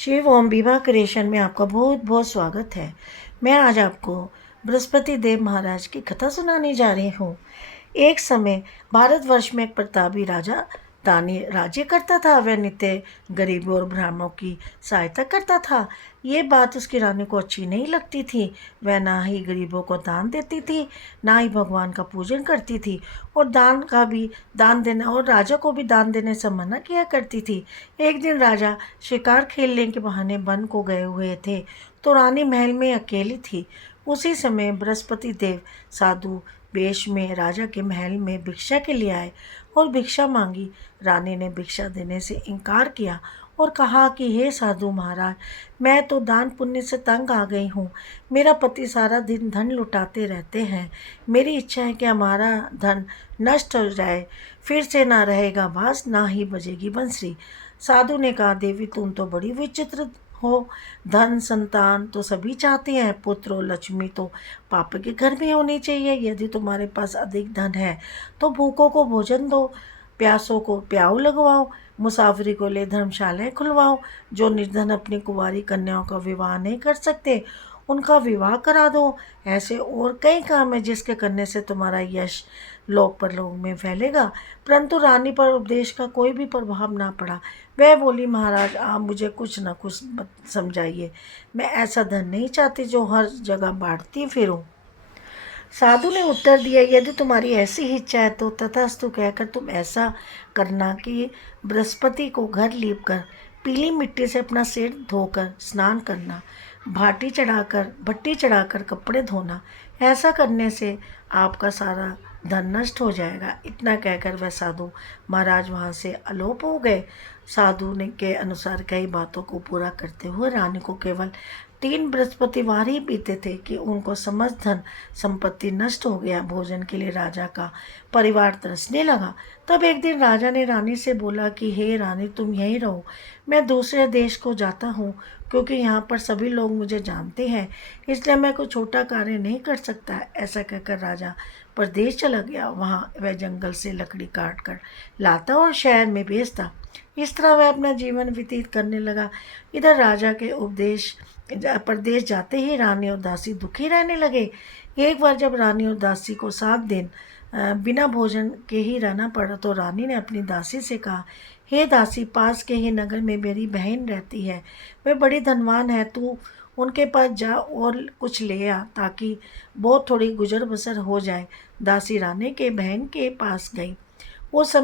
शिव ओम बीमा क्रिएशन में आपका बहुत बहुत स्वागत है। मैं आज आपको बृहस्पति देव महाराज की कथा सुनाने जा रही हूँ। एक समय भारतवर्ष में एक प्रतापी राजा दानी राज्य करता था। वह नित्य गरीबों और ब्राह्मणों की सहायता करता था। ये बात उसकी रानी को अच्छी नहीं लगती थी। वह ना ही गरीबों को दान देती थी, ना ही भगवान का पूजन करती थी, और दान देना और राजा को भी दान देने से मना किया करती थी। एक दिन राजा शिकार खेलने के बहाने वन को गए हुए थे, तो रानी महल में अकेली थी। उसी समय बृहस्पति देव साधु वेश में राजा के महल में भिक्षा के लिए आए और भिक्षा मांगी। रानी ने भिक्षा देने से इनकार किया और कहा कि हे साधु महाराज, मैं तो दान पुण्य से तंग आ गई हूँ। मेरा पति सारा दिन धन लुटाते रहते हैं। मेरी इच्छा है कि हमारा धन नष्ट हो जाए, फिर से ना रहेगा बांस ना ही बजेगी बंसरी। साधु ने कहा, देवी तुम तो बड़ी विचित्र हो। धन संतान तो सभी चाहते हैं, पुत्र और लक्ष्मी तो पापा के घर में होनी चाहिए। यदि तुम्हारे पास अधिक धन है तो भूखों को भोजन दो, प्यासों को प्याऊ लगवाओ, मुसाफिरी को ले धर्मशालाएं खुलवाओ। जो निर्धन अपनी कुंवारी कन्याओं का विवाह नहीं कर सकते, उनका विवाह करा दो। ऐसे और कई काम है जिसके करने से तुम्हारा यश लोक परलोक में फैलेगा। परंतु रानी पर उपदेश का कोई भी प्रभाव ना पड़ा। वह बोली, महाराज आप मुझे कुछ न कुछ समझाइए। मैं ऐसा धन नहीं चाहती जो हर जगह बांटती फिरूं। साधु ने उत्तर दिया, यदि तुम्हारी ऐसी इच्छा है तो तथास्तु कहकर तुम ऐसा करना कि बृहस्पति को घर लीप कर पीली मिट्टी से अपना सिर धोकर स्नान करना, भट्टी चढ़ाकर कपड़े धोना। ऐसा करने से आपका सारा धन नष्ट हो जाएगा। इतना कहकर वह साधु महाराज वहाँ से अलोप हो गए। साधु ने के अनुसार कई बातों को पूरा करते हुए रानी को केवल 3 बृहस्पतिवार ही बीते थे कि उनको समस्त धन संपत्ति नष्ट हो गया। भोजन के लिए राजा का परिवार तरसने लगा। तब एक दिन राजा ने रानी से बोला कि हे रानी, तुम यहीं रहो, मैं दूसरे देश को जाता हूँ, क्योंकि यहाँ पर सभी लोग मुझे जानते हैं, इसलिए मैं कोई छोटा कार्य नहीं कर सकता। ऐसा कहकर राजा परदेश चला गया। वहाँ वह जंगल से लकड़ी काट कर लाता और शहर में बेचता। इस तरह वह अपना जीवन व्यतीत करने लगा। इधर राजा के परदेश जाते ही रानी और दासी दुखी रहने लगे। एक बार जब रानी और दासी को 7 दिन बिना भोजन के ही रहना पड़ा, तो रानी ने अपनी दासी से कहा, हे दासी, पास के ही नगर में मेरी बहन रहती है, वह बड़ी धनवान है, तू उनके पास जा और कुछ ले आ, ताकि बहुत थोड़ी गुजर बसर हो जाए। दासी रानी के बहन के पास गई। उस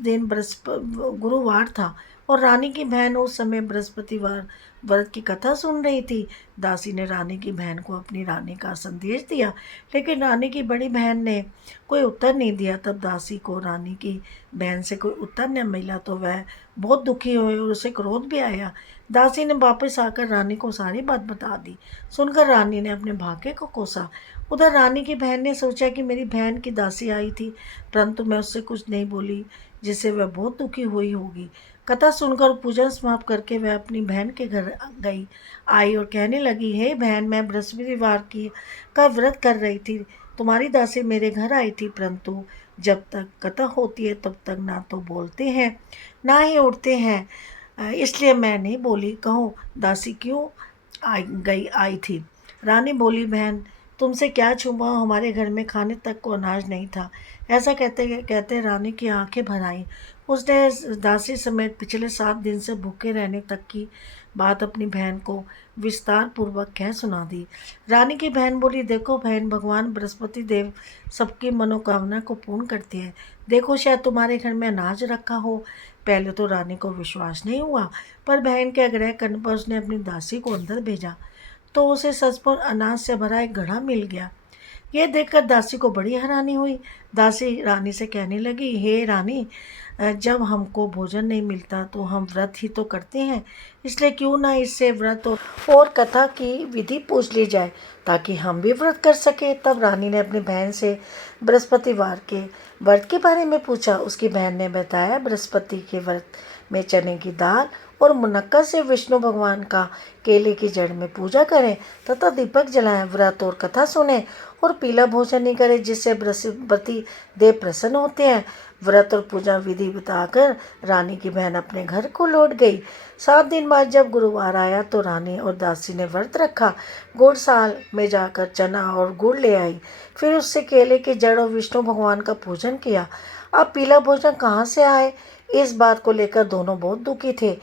दिन गुरुवार था और रानी की बहन उस समय बृहस्पतिवार व्रत की कथा सुन रही थी। दासी ने रानी की बहन को अपनी रानी का संदेश दिया, लेकिन रानी की बड़ी बहन ने कोई उत्तर नहीं दिया। तब दासी को रानी की बहन से कोई उत्तर न मिला तो वह बहुत दुखी हुई और उसे क्रोध भी आया। दासी ने वापस आकर रानी को सारी बात बता दी। सुनकर रानी ने अपने भाग्य को कोसा। उधर रानी की बहन ने सोचा कि मेरी बहन की दासी आई थी, परंतु मैं उससे कुछ नहीं बोली, जिससे वह बहुत दुखी हुई होगी। कथा सुनकर पूजन समाप्त करके वह अपनी बहन के घर आई और कहने लगी, हे बहन, मैं बृहस्पतिवार की का व्रत कर रही थी। तुम्हारी दासी मेरे घर आई थी, परंतु जब तक कथा होती है तब तक ना तो बोलते हैं ना ही उठते हैं, इसलिए मैं नहीं बोली। कहो दासी क्यों आई थी? रानी बोली, बहन तुमसे क्या छुपा, हमारे घर में खाने तक को अनाज नहीं था। ऐसा कहते कहते रानी की आंखें भर आईं। उसने दासी समेत पिछले 7 दिन से भूखे रहने तक की बात अपनी बहन को विस्तार पूर्वक कह सुना दी। रानी की बहन बोली, देखो बहन, भगवान बृहस्पति देव सबकी मनोकामना को पूर्ण करते हैं। देखो शायद तुम्हारे घर में अनाज रखा हो। पहले तो रानी को विश्वास नहीं हुआ, पर बहन के आग्रह करने पर उसने अपनी दासी को अंदर भेजा, तो उसे सचमुच अनाज से भरा एक घड़ा मिल गया। यह देखकर दासी को बड़ी हैरानी हुई। दासी रानी से कहने लगी, हे रानी, जब हमको भोजन नहीं मिलता तो हम व्रत ही तो करते हैं, इसलिए क्यों ना इससे व्रत और कथा की विधि पूछ ली जाए, ताकि हम भी व्रत कर सके। तब रानी ने अपनी बहन से बृहस्पतिवार के व्रत के बारे में पूछा। उसकी बहन ने बताया, बृहस्पति के व्रत में चने की दाल और मुनक्का से विष्णु भगवान का केले की जड़ में पूजा करें तथा दीपक जलाएं, व्रत और कथा सुने और पीला भोजन नहीं करें, जिससे बृहस्पति देव प्रसन्न होते हैं। व्रत और पूजा विधि बताकर रानी की बहन अपने घर को लौट गई। 7 दिन बाद जब गुरुवार आया तो रानी और दासी ने व्रत रखा, गुड़साल में जाकर चना और गुड़ ले आई, फिर उससे केले की जड़ और विष्णु भगवान का पूजन किया। अब पीला भोजन कहाँ से आए, इस बात को लेकर दोनों बहुत दुखी थे।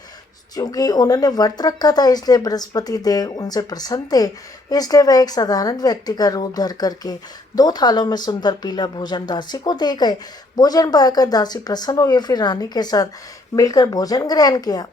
क्योंकि उन्होंने व्रत रखा था इसलिए बृहस्पति देव उनसे प्रसन्न थे, इसलिए वह एक साधारण व्यक्ति का रूप धर करके 2 थालों में सुंदर पीला भोजन दासी को दे गए। भोजन पाकर दासी प्रसन्न हुई, फिर रानी के साथ मिलकर भोजन ग्रहण किया।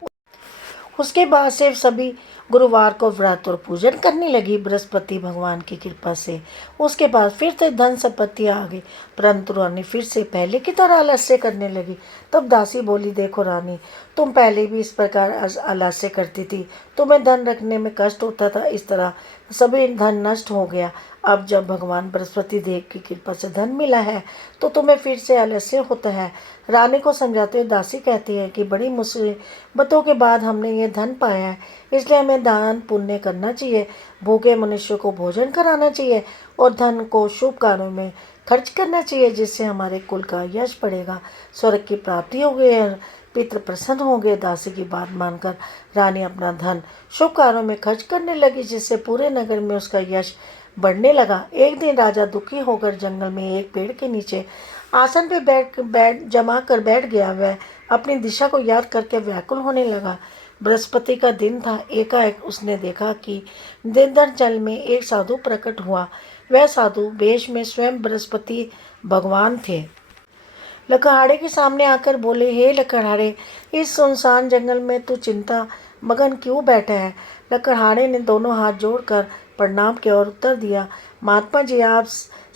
उसके बाद से सभी गुरुवार को व्रत और पूजन करने लगी। बृहस्पति भगवान की कृपा से उसके बाद फिर से धन संपत्ति आ गई, परंतु रानी फिर से पहले की तरह आलस्य करने लगी। तब दासी बोली, देखो रानी, तुम पहले भी इस प्रकार आलस्य करती थी, तुम्हें धन रखने में कष्ट होता था, इस तरह सभी धन नष्ट हो गया। अब जब भगवान बृहस्पति देव की कृपा से धन मिला है तो तुम्हें फिर से आलस्य होता है। रानी को समझाते हुए दासी कहती है कि बड़ी मुसीबतों के बाद हमने ये धन पाया है, इसलिए हमें दान पुण्य करना चाहिए, भूखे मनुष्यों को भोजन कराना चाहिए और धन को शुभ कार्यों में खर्च करना चाहिए, जिससे हमारे कुल का यश बढ़ेगा, स्वर्ग की प्राप्ति होगी और पितृ प्रसन्न होंगे। दासी की बात मानकर रानी अपना धन शुभ कार्यों में खर्च करने लगी, जिससे पूरे नगर में उसका यश बढ़ने लगा। एक दिन राजा दुखी होकर जंगल में एक पेड़ के नीचे आसन पे बैठ गया। वह अपनी दिशा को याद करके व्याकुल होने लगा। बृहस्पति का दिन था। एकाएक उसने देखा कि निर्जन जल में एक साधु प्रकट हुआ। वह साधु वेश में स्वयं बृहस्पति भगवान थे। लकड़हारे के सामने आकर बोले, हे लकड़हारे, इस सुनसान जंगल में तू चिंता मगन क्यों बैठा है। लकड़हारे ने दोनों हाथ जोड़कर प्रणाम किया और उत्तर दिया, महात्मा जी, आप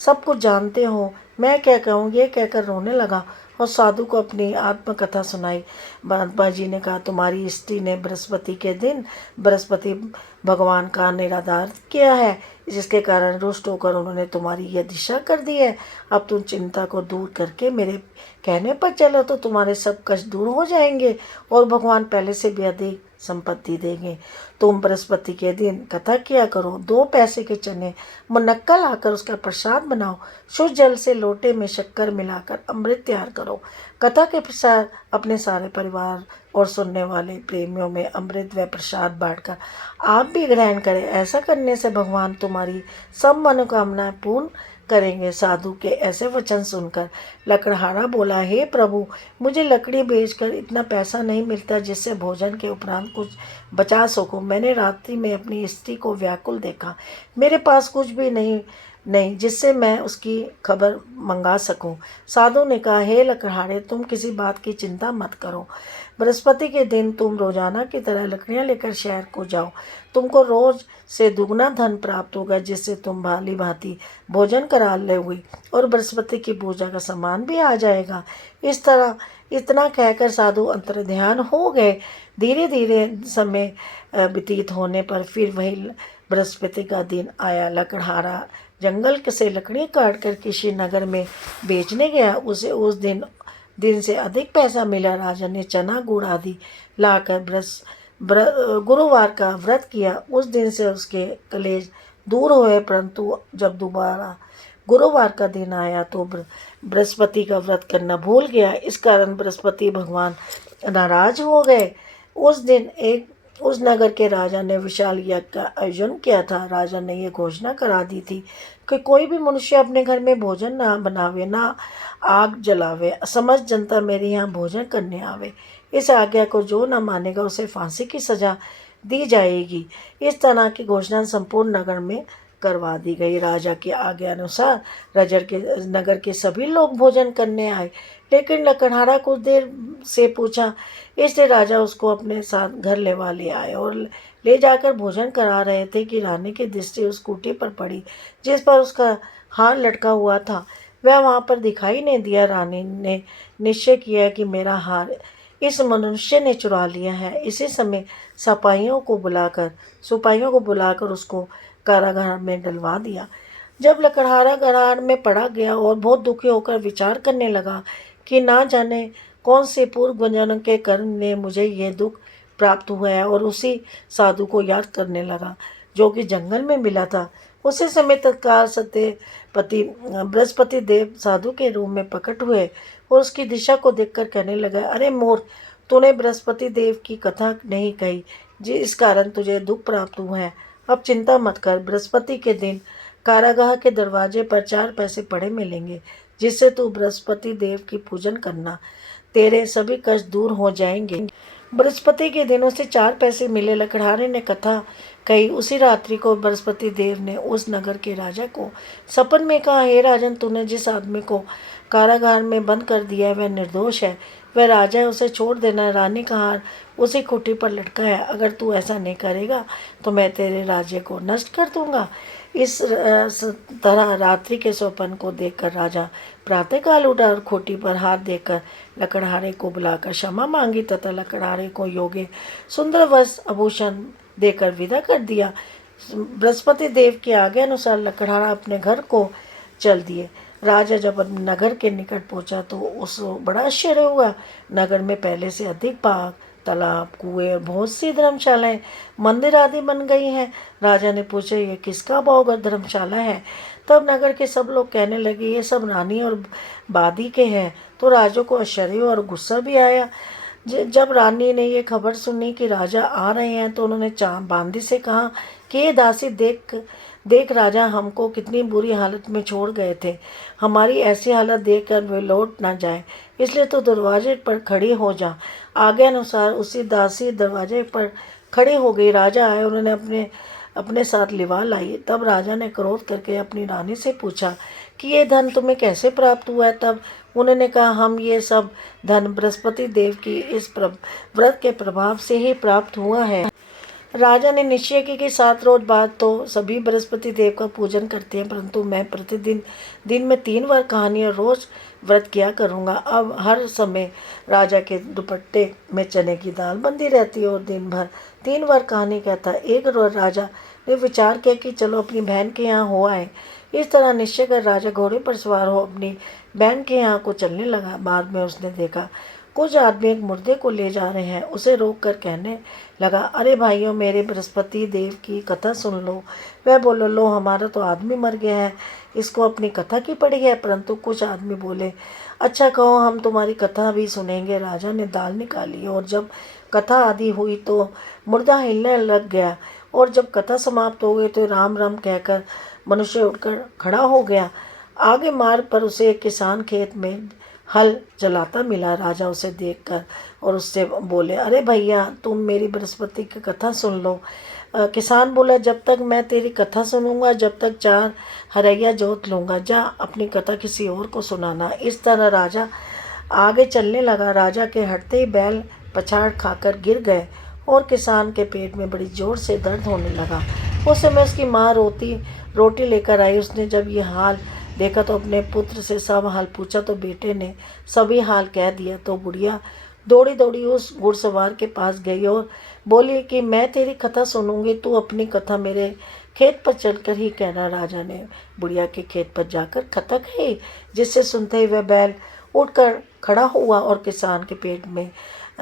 सब कुछ जानते हो, मैं क्या कहूँ, ये कहकर रोने लगा और साधु को अपनी आत्मकथा सुनाई। महात्मा जी ने कहा, तुम्हारी स्त्री ने बृहस्पति के दिन बृहस्पति भगवान का निरादर किया है, जिसके कारण रुष्ट होकर उन्होंने तुम्हारी यह दिशा कर दी है। अब तुम चिंता को दूर करके मेरे कहने पर चलो तो तुम्हारे सब कष्ट दूर हो जाएंगे और भगवान पहले से भी अधिक संपत्ति देंगे। तुम बृहस्पति के दिन कथा किया करो, 2 पैसे के चने मुनक्का लाकर उसका प्रसाद बनाओ, शुद्ध जल से लोटे में शक्कर मिलाकर अमृत तैयार करो। कथा के प्रसाद अपने सारे परिवार और सुनने वाले प्रेमियों में अमृत व प्रसाद बांटकर आप भी ग्रहण करें। ऐसा करने से भगवान तुम्हारी सब मनोकामनाएं पूर्ण करेंगे। साधु के ऐसे वचन सुनकर लकड़हारा बोला, हे प्रभु, मुझे लकड़ी बेचकर इतना पैसा नहीं मिलता जिससे भोजन के उपरांत कुछ बचा सकूं। मैंने रात्रि में अपनी स्त्री को व्याकुल देखा, मेरे पास कुछ भी नहीं जिससे मैं उसकी खबर मंगा सकूं। साधु ने कहा, हे लकड़हारे, तुम किसी बात की चिंता मत करो। बृहस्पति के दिन तुम रोजाना की तरह लकड़ियां लेकर शहर को जाओ, तुमको रोज से दुगना धन प्राप्त होगा, जिससे तुम भाली भांति भोजन करा लोगी और बृहस्पति की पूजा का सामान भी आ जाएगा। इस तरह इतना कहकर साधु अंतर्ध्यान हो गए। धीरे धीरे समय व्यतीत होने पर फिर वही बृहस्पति का दिन आया। लकड़हारा जंगल से लकड़ी काट कर किसी नगर में बेचने गया। उसे उस दिन से अधिक पैसा मिला। राजा ने चना गुड़ आदि लाकर गुरुवार का व्रत किया। उस दिन से उसके कलेश दूर हुए, परंतु जब दोबारा गुरुवार का दिन आया तो बृहस्पति का व्रत करना भूल गया। इस कारण बृहस्पति भगवान नाराज हो गए। उस दिन उस नगर के राजा ने विशाल यज्ञ का आयोजन किया था। राजा ने यह घोषणा करा दी थी कि कोई भी मनुष्य अपने घर में भोजन ना बनावे, ना आग जलावे, समस्त जनता मेरे यहाँ भोजन करने आवे। इस आज्ञा को जो न मानेगा उसे फांसी की सजा दी जाएगी। इस तरह की घोषणा संपूर्ण नगर में करवा दी गई। राजा की आज्ञा अनुसार नगर के सभी लोग भोजन करने आए, लेकिन लकड़हारा कुछ देर से पूछा, इसलिए राजा उसको अपने साथ घर लेवा ले आए और ले जाकर भोजन करा रहे थे कि रानी की दृष्टि उस कुटी पर पड़ी जिस पर उसका हार लटका हुआ था। वह वहाँ पर दिखाई नहीं दिया। रानी ने निश्चय किया कि मेरा हार इस मनुष्य ने चुरा लिया है। इसी समय सिपाहियों को बुलाकर उसको कारागार में डलवा दिया। जब लकड़हारा कारागार में पड़ा गया और बहुत दुखी होकर विचार करने लगा कि ना जाने कौन से पूर्व जन्म के कर्म ने मुझे ये दुख प्राप्त हुआ है और उसी साधु को याद करने लगा जो कि जंगल में मिला था। उसी समय तत्काल सत्यपति बृहस्पति देव साधु के रूम में प्रकट हुए और उसकी दिशा को देखकर कहने लगा, अरे मूर्ख, तूने बृहस्पति देव की कथा नहीं कही, जिस कारण तुझे दुख प्राप्त हुआ है। अब चिंता मत कर, बृहस्पति के दिन कारागाह के दरवाजे पर 4 पैसे पड़े मिलेंगे, जिससे तू बृहस्पति देव की पूजन करना, तेरे सभी कष्ट दूर हो जाएंगे। बृहस्पति के दिन उसे 4 पैसे मिले। लकड़हारे ने कथा कही। उसी रात्रि को बृहस्पति देव ने उस नगर के राजा को सपन में कहा, हे राजन, तूने जिस आदमी को कारागार में बंद कर दिया है वह निर्दोष है, वह राजा है, उसे छोड़ देना। रानी का हार उसी खूंटी पर लटका है, अगर तू ऐसा नहीं करेगा तो मैं तेरे राज्य को नष्ट कर दूंगा। इस तरह रात्रि के स्वप्न को देखकर राजा प्रातःकाल उठा और खूंटी पर हाथ देकर लकड़हारे को बुलाकर क्षमा मांगी तथा लकड़हारे को योग्य सुंदर वस्त्र आभूषण देकर विदा कर दिया। बृहस्पति देव के आगे अनुसार लकड़हारा अपने घर को चल दिए। राजा जब नगर के निकट पहुंचा तो उसको बड़ा आश्चर्य हुआ। नगर में पहले से अधिक बाग, तालाब, कुएं और बहुत सी धर्मशालाएं, मंदिर आदि बन गई हैं। राजा ने पूछा, ये किसका बाग और धर्मशाला है? तब नगर के सब लोग कहने लगे, ये सब रानी और बादी के हैं। तो राजा को आश्चर्य और गुस्सा भी आया। जब रानी ने ये खबर सुनी कि राजा आ रहे हैं तो उन्होंने बांदी से कहा कि ये दासी देख देख राजा हमको कितनी बुरी हालत में छोड़ गए थे, हमारी ऐसी हालत देखकर वे लौट ना जाए, इसलिए तो दरवाजे पर खड़ी हो जा। आगे अनुसार उसी दासी दरवाजे पर खड़ी हो गई। राजा आए, उन्होंने अपने साथ लिवा लाई। तब राजा ने क्रोध करके अपनी रानी से पूछा कि ये धन तुम्हें कैसे प्राप्त हुआ है? तब उन्होंने कहा, हम ये सब धन बृहस्पति देव की इस व्रत के प्रभाव से ही प्राप्त हुआ है। राजा ने निश्चय किया कि 7 रोज बाद तो सभी बृहस्पति देव का पूजन करते हैं, परंतु मैं प्रतिदिन दिन में 3 बार कहानी और रोज व्रत किया करूँगा। अब हर समय राजा के दुपट्टे में चने की दाल बंधी रहती और दिन भर 3 बार कहानी कहता। एक रोज राजा ने विचार किया कि चलो अपनी बहन के यहाँ हो आए। इस तरह निश्चय कर राजा घोड़े पर सवार हो अपनी बहन के यहाँ को चलने लगा। बाद में उसने देखा कुछ आदमी एक मुर्दे को ले जा रहे हैं। उसे रोक कर कहने लगा, अरे भाइयों, मेरे बृहस्पति देव की कथा सुन लो। वह बोलो, लो, हमारा तो आदमी मर गया है, इसको अपनी कथा की पड़ी है। परंतु कुछ आदमी बोले, अच्छा कहो, हम तुम्हारी कथा भी सुनेंगे। राजा ने दाल निकाली और जब कथा आदि हुई तो मुर्दा हिलने लग गया और जब कथा समाप्त हो गई तो राम राम कहकर मनुष्य उठकर खड़ा हो गया। आगे मार्ग पर उसे एक किसान खेत में हल चलाता मिला। राजा उसे देखकर और उससे बोले, अरे भैया, तुम मेरी बृहस्पति की कथा सुन लो। किसान बोला, जब तक मैं तेरी कथा सुनूंगा जब तक 4 हरैया जोत लूँगा, जा अपनी कथा किसी और को सुनाना। इस तरह राजा आगे चलने लगा। राजा के हटते ही बैल पछाड़ खाकर गिर गए और किसान के पेट में बड़ी जोर से दर्द होने लगा। उस समय उसकी माँ रोटी लेकर आई। उसने जब ये हाल देखा तो अपने पुत्र से सब हाल पूछा तो बेटे ने सभी हाल कह दिया। तो बुढ़िया दौड़ी दौड़ी उस घुड़सवार के पास गई और बोली कि मैं तेरी कथा सुनूंगी, तू अपनी कथा मेरे खेत पर चलकर ही कहना। राजा ने बुढ़िया के खेत पर जाकर कथा कही, जिससे सुनते ही वह बैल उठकर खड़ा हुआ और किसान के पेट में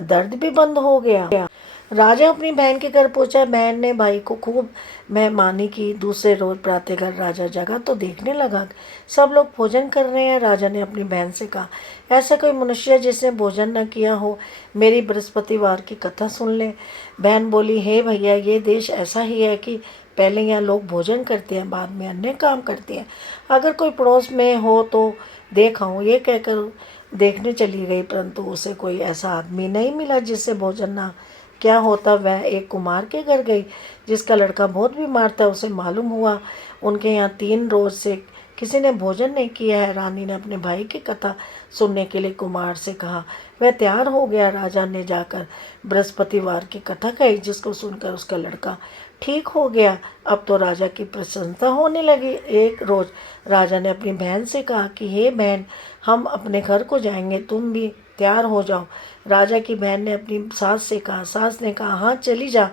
दर्द भी बंद हो गया। राजा अपनी बहन के घर पहुंचा। बहन ने भाई को खूब मेहमानी की। दूसरे रोज प्रातःकाल राजा जगा तो देखने लगा सब लोग भोजन कर रहे हैं। राजा ने अपनी बहन से कहा, ऐसा कोई मनुष्य जिसने भोजन न किया हो, मेरी बृहस्पतिवार की कथा सुन ले। बहन बोली, हे भैया, ये देश ऐसा ही है कि पहले यहाँ लोग भोजन करते हैं, बाद में अन्य काम करते हैं। अगर कोई पड़ोस में हो तो देखाऊँ। ये कहकर देखने चली गई, परंतु उसे कोई ऐसा आदमी नहीं मिला जिससे भोजन ना क्या होता। वह एक कुमार के घर गई जिसका लड़का बहुत बीमार था। उसे मालूम हुआ उनके यहाँ 3 रोज से किसी ने भोजन नहीं किया है। रानी ने अपने भाई की कथा सुनने के लिए कुमार से कहा। वह तैयार हो गया। राजा ने जाकर बृहस्पतिवार की कथा कही, जिसको सुनकर उसका लड़का ठीक हो गया। अब तो राजा की प्रसन्नता होने लगी। एक रोज राजा ने अपनी बहन से कहा कि हे बहन, हम अपने घर को जाएंगे, तुम भी तैयार हो जाओ। राजा की बहन ने अपनी सास से कहा। सास ने कहा, हाँ चली जा,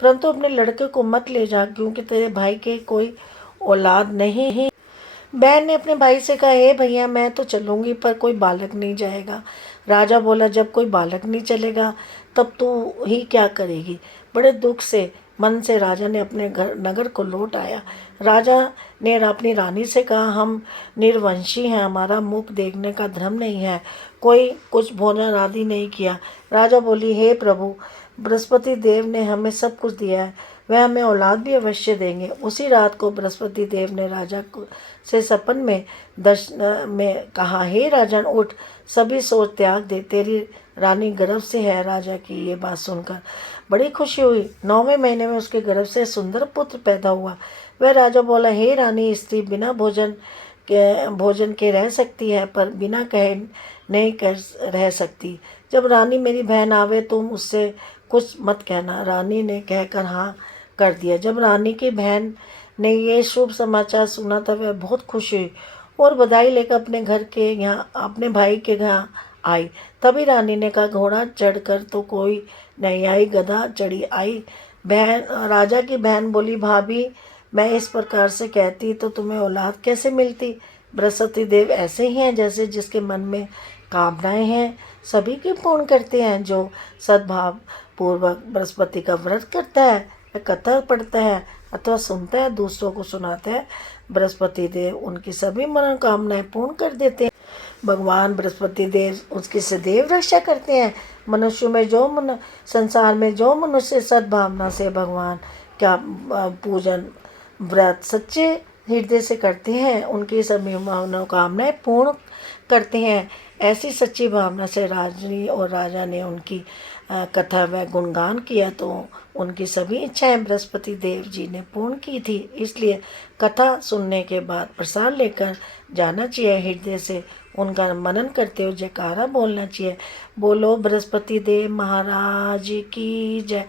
परंतु अपने लड़के को मत ले जा, क्योंकि तेरे भाई के कोई औलाद नहीं। बहन ने अपने भाई से कहा, हे भैया, मैं तो चलूँगी पर कोई बालक नहीं जाएगा। राजा बोला, जब कोई बालक नहीं चलेगा तब तू ही क्या करेगी। बड़े दुख से मन से राजा ने अपने घर नगर को लौट आया। राजा ने अपनी रानी से कहा, हम निर्वंशी हैं, हमारा मुख देखने का धर्म नहीं है, कोई कुछ भोजन आदि नहीं किया। राजा बोली, हे प्रभु, बृहस्पति देव ने हमें सब कुछ दिया है, वह हमें औलाद भी अवश्य देंगे। उसी रात को बृहस्पति देव ने राजा को से सपन में में कहा, हे राजन, उठ, सभी सोच त्याग दे, तेरी रानी गर्भ से है। राजा की ये बात सुनकर बड़ी खुशी हुई। 9वें महीने में उसके गर्भ से सुंदर पुत्र पैदा हुआ। वह राजा बोला, हे रानी, स्त्री बिना भोजन के रह सकती है, पर बिना कहे नहीं कर रह सकती। जब रानी मेरी बहन आवे तुम उससे कुछ मत कहना। रानी ने कहकर हाँ कर दिया। जब रानी की बहन ने ये शुभ समाचार सुना तब वह बहुत खुश हुई और बधाई लेकर अपने भाई के यहाँ आई। तभी रानी ने कहा, घोड़ा चढ़कर तो कोई नहीं आई, गधा चढ़ी आई। राजा की बहन बोली, भाभी, मैं इस प्रकार से कहती तो तुम्हें औलाद कैसे मिलती। बृहस्पति देव ऐसे ही हैं जैसे जिसके मन में कामनाएं हैं सभी की पूर्ण करते हैं। जो सद्भाव पूर्वक बृहस्पति का व्रत करता है, या कथा पढ़ता है अथवा सुनता है, दूसरों को सुनाता है, बृहस्पति देव उनकी सभी मनोकामनाएं पूर्ण कर देते हैं। भगवान बृहस्पति देव उसकी सदैव रक्षा करते हैं। संसार में जो मनुष्य सद्भावना से भगवान का पूजन व्रत सच्चे हृदय से करते हैं, उनकी सभी मनोकामनाएं पूर्ण करते हैं। ऐसी सच्ची भावना से राजनी और राजा ने उनकी कथा व गुणगान किया तो उनकी सभी इच्छाएं बृहस्पति देव जी ने पूर्ण की थी। इसलिए कथा सुनने के बाद प्रसाद लेकर जाना चाहिए, हृदय से उनका मनन करते हुए जयकारा बोलना चाहिए। बोलो बृहस्पति देव महाराज की जय।